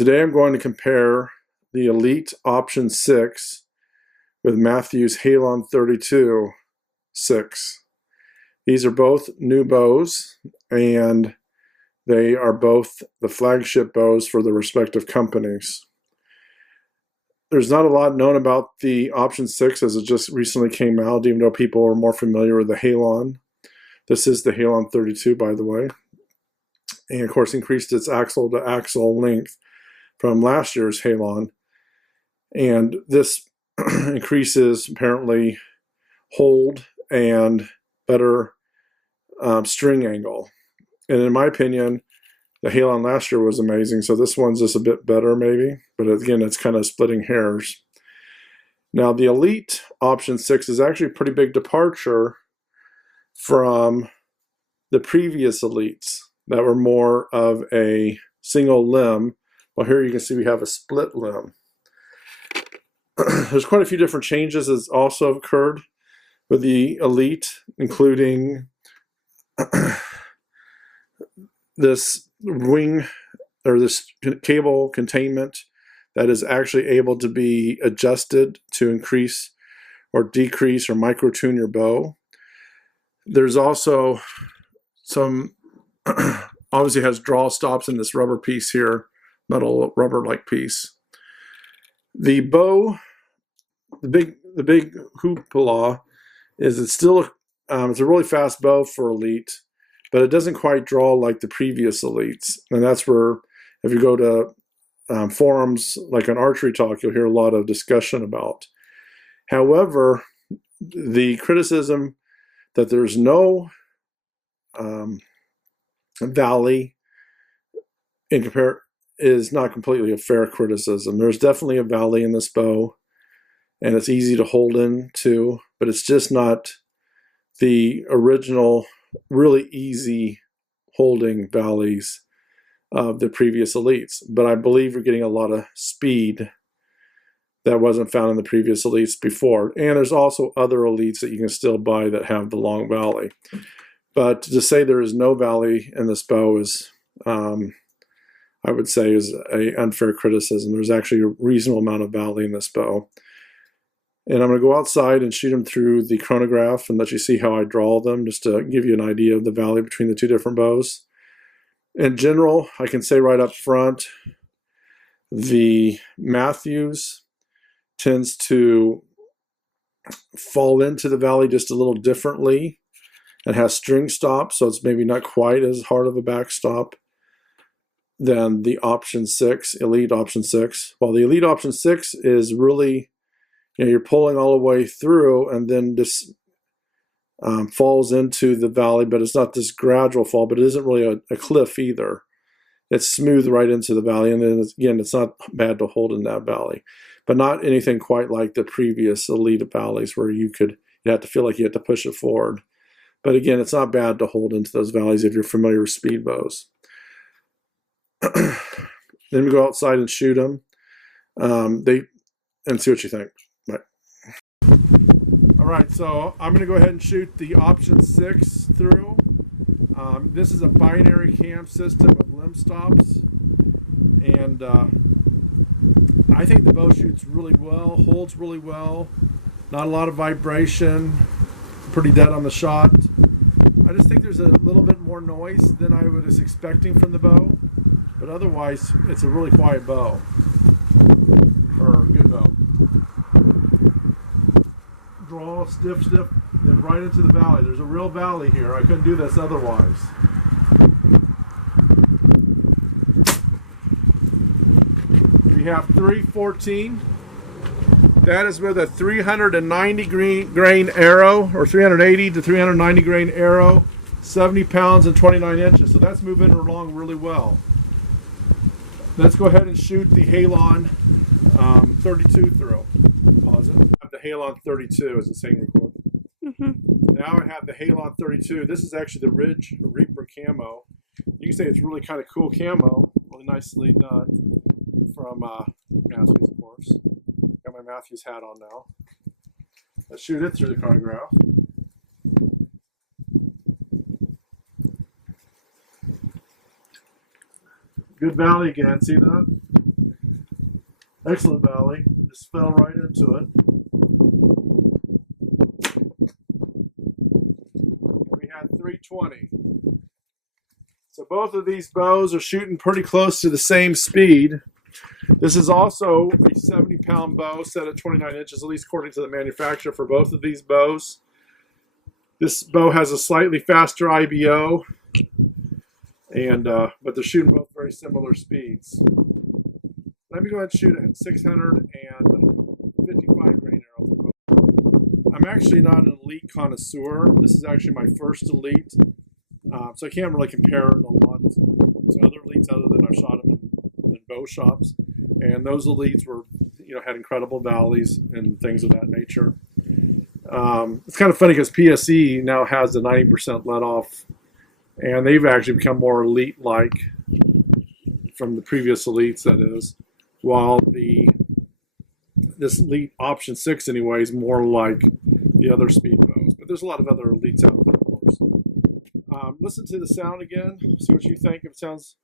Today I'm going to compare the Elite Option 6 with Mathews Halon 32 6. These are both new bows, and they are both the flagship bows for the respective companies. There's not a lot known about the Option 6 as it just recently came out, even though people are more familiar with the Halon. This is the Halon 32, by the way. And of course increased its axle to axle length from last year's Halon. And this increases apparently hold and better string angle. And in my opinion, the Halon last year was amazing, so this one's just a bit better maybe, but again, it's kind of splitting hairs. Now the Elite Option 6 is actually a pretty big departure from the previous Elites that were more of a single limb. Well, here you can see we have a split limb. There's quite a few different changes that also occurred with the Elite, including this wing or this cable containment that is actually able to be adjusted to increase or decrease or micro tune your bow. There's also some obviously has draw stops in this rubber piece here, metal rubber like piece. The bow, the big hoopla is it's still it's a really fast bow for Elite, but it doesn't quite draw like the previous Elites. And that's where, if you go to forums like on Archery Talk, you'll hear a lot of discussion about. However, the criticism that there's no valley in compare is not completely a fair criticism. There's definitely a valley in this bow, and it's easy to hold into, but it's just not the original really easy holding valleys of the previous Elites. But I believe you're getting a lot of speed that wasn't found in the previous Elites before. And there's also other Elites that you can still buy that have the long valley. But to say there is no valley in this bow is, I would say, is an unfair criticism. There's actually a reasonable amount of valley in this bow. And I'm going to go outside and shoot them through the chronograph and let you see how I draw them, just to give you an idea of the valley between the two different bows. In general, I can say right up front, the Mathews tends to fall into the valley just a little differently. It has string stops, so it's maybe not quite as hard of a backstop than the Option 6, Elite Option 6. While the Elite Option 6 is really, you're pulling all the way through and then just falls into the valley, but it's not this gradual fall, but it isn't really a cliff either. It's smooth right into the valley, and then again, it's not bad to hold in that valley, but not anything quite like the previous Elite valleys where you had to feel like you had to push it forward. But again, it's not bad to hold into those valleys if you're familiar with speed bows. Then we go outside and shoot them. And see what you think. Bye. All right, so I'm going to go ahead and shoot the Option 6 through. This is a binary cam system with limb stops, and I think the bow shoots really well, holds really well, not a lot of vibration, pretty dead on the shot. I just think there's a little bit more noise than I was expecting from the bow, but otherwise it's a really quiet bow, or good bow. Draw stiff, then right into the valley. There's a real valley here. I couldn't do this otherwise. We have 314. That is with a 390 grain arrow, or 380 to 390 grain arrow, 70 pounds and 29 inches. So that's moving along really well. Let's go ahead and shoot the Halon 32 through. Pause it. I have the Halon 32 as it's saying record. Now I have the Halon 32. This is actually the Ridge Reaper camo. You can say it's really kind of cool camo, really nicely done from Mathews, of course. Got my Mathews hat on now. Let's shoot it through the chronograph. Good valley again, see that? Excellent valley. Just fell right into it. We had 320. So both of these bows are shooting pretty close to the same speed. This is also a 70-pound bow set at 29 inches, at least according to the manufacturer for both of these bows. This bow has a slightly faster IBO, and but they're shooting both very similar speeds. Let me go ahead and shoot a 655 grain arrow through both. I'm actually not an elite connoisseur. This is actually my first elite, so I can't really compare it a lot to other elites other than I've shot them in bow shops. And those elites were, had incredible valleys and things of that nature. It's kind of funny because PSE now has the 90% let off, and they've actually become more elite-like from the previous elites, that is, while this elite option 6 anyway is more like the other speed bows. But there's a lot of other elites out there, of course. Listen to the sound again, see what you think. If it sounds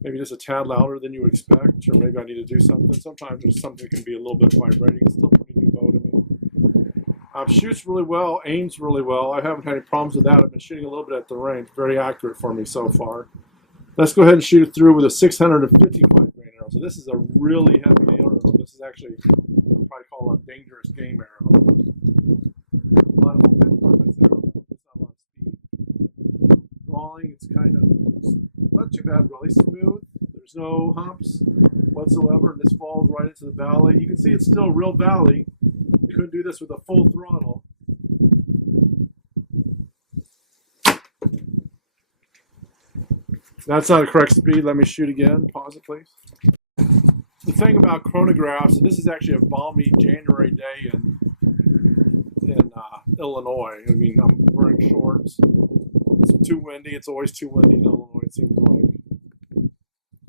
maybe just a tad louder than you would expect, or maybe I need to do something. Sometimes there's something that can be a little bit vibrating. It's still a pretty new bow to me. Shoots really well, aims really well. I haven't had any problems with that. I've been shooting a little bit at the range. Very accurate for me so far. Let's go ahead and shoot it through with a 655 grain arrow. So this is a really heavy arrow. This is actually probably called a dangerous game arrow. A lot of momentum in this arrow. It's not a lot of speed. Drawing, it's kind of not too bad, really smooth. There's no humps whatsoever, and this falls right into the valley. You can see it's still a real valley. You couldn't do this with a full throttle. That's not a correct speed. Let me shoot again. Pause it, please. The thing about chronographs, this is actually a balmy January day in Illinois. I mean, I'm wearing shorts. It's too windy. It's always too windy in Illinois, it seems like.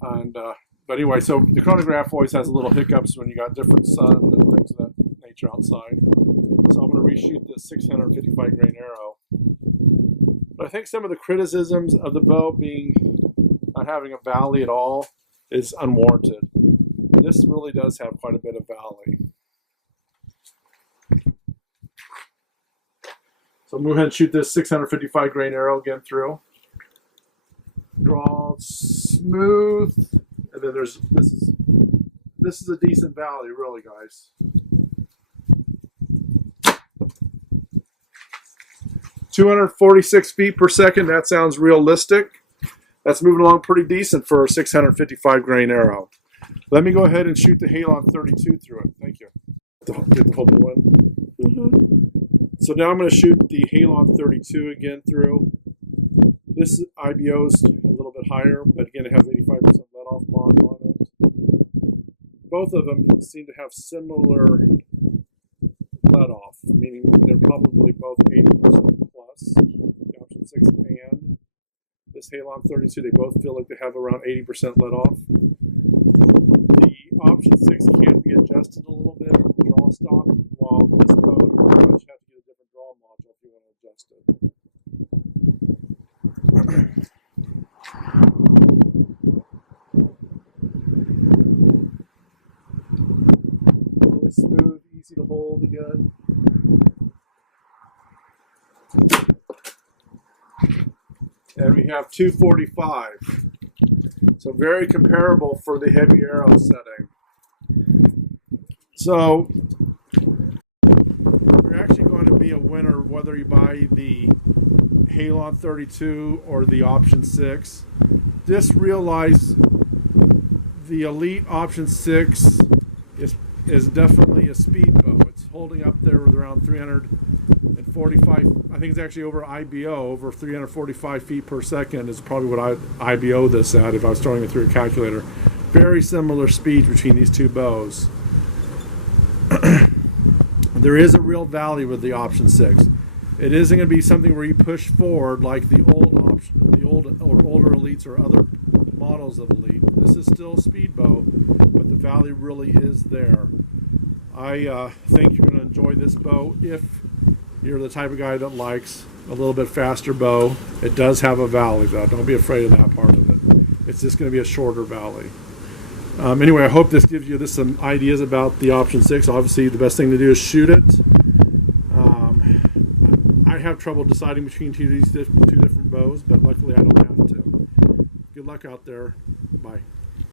And but anyway, so the chronograph always has a little hiccups when you got different sun and things of that nature outside. So I'm going to reshoot this 655 grain arrow. But I think some of the criticisms of the bow being not having a valley at all is unwarranted. This really does have quite a bit of valley. So I'm going to go ahead and shoot this 655 grain arrow again through. Draw smooth, and then this is a decent valley, really, guys. 246 feet per second. That sounds realistic. That's moving along pretty decent for a 655 grain arrow. Let me go ahead and shoot the Halon 32 through it. Thank you. Get the whole bow in. So now I'm going to shoot the Halon 32 again through. This IBO is a little bit higher, but again, it has 85% let-off mod on it. Both of them seem to have similar let-off, meaning they're probably both 80% plus. The option 6 and this Halon 32, they both feel like they have around 80% let-off. The option 6 can be adjusted a little bit with the draw stop, while this bow, you pretty much have to get a different draw module if you want to adjust it. Really smooth, easy to hold again. And we have 245. So very comparable for the heavy arrow setting. So you're actually going to be a winner whether you buy the Halon 32 or the option 6. Just realize the elite option 6 is definitely a speed bow. It's holding up there with around 345. I think it's actually over IBO, over 345 feet per second is probably what I IBO this at if I was throwing it through a calculator. Very similar speeds between these two bows. There is a real valley with the option 6. It isn't going to be something where you push forward like the old option, the older elites or other models of elite. This is still a speed bow, but the valley really is there. I think you're going to enjoy this bow if you're the type of guy that likes a little bit faster bow. It does have a valley though. Don't be afraid of that part of it. It's just going to be a shorter valley. Anyway, I hope this gives you some ideas about the option 6. Obviously, the best thing to do is shoot it. I have trouble deciding between two different bows, but luckily I don't have to. Good luck out there. Bye.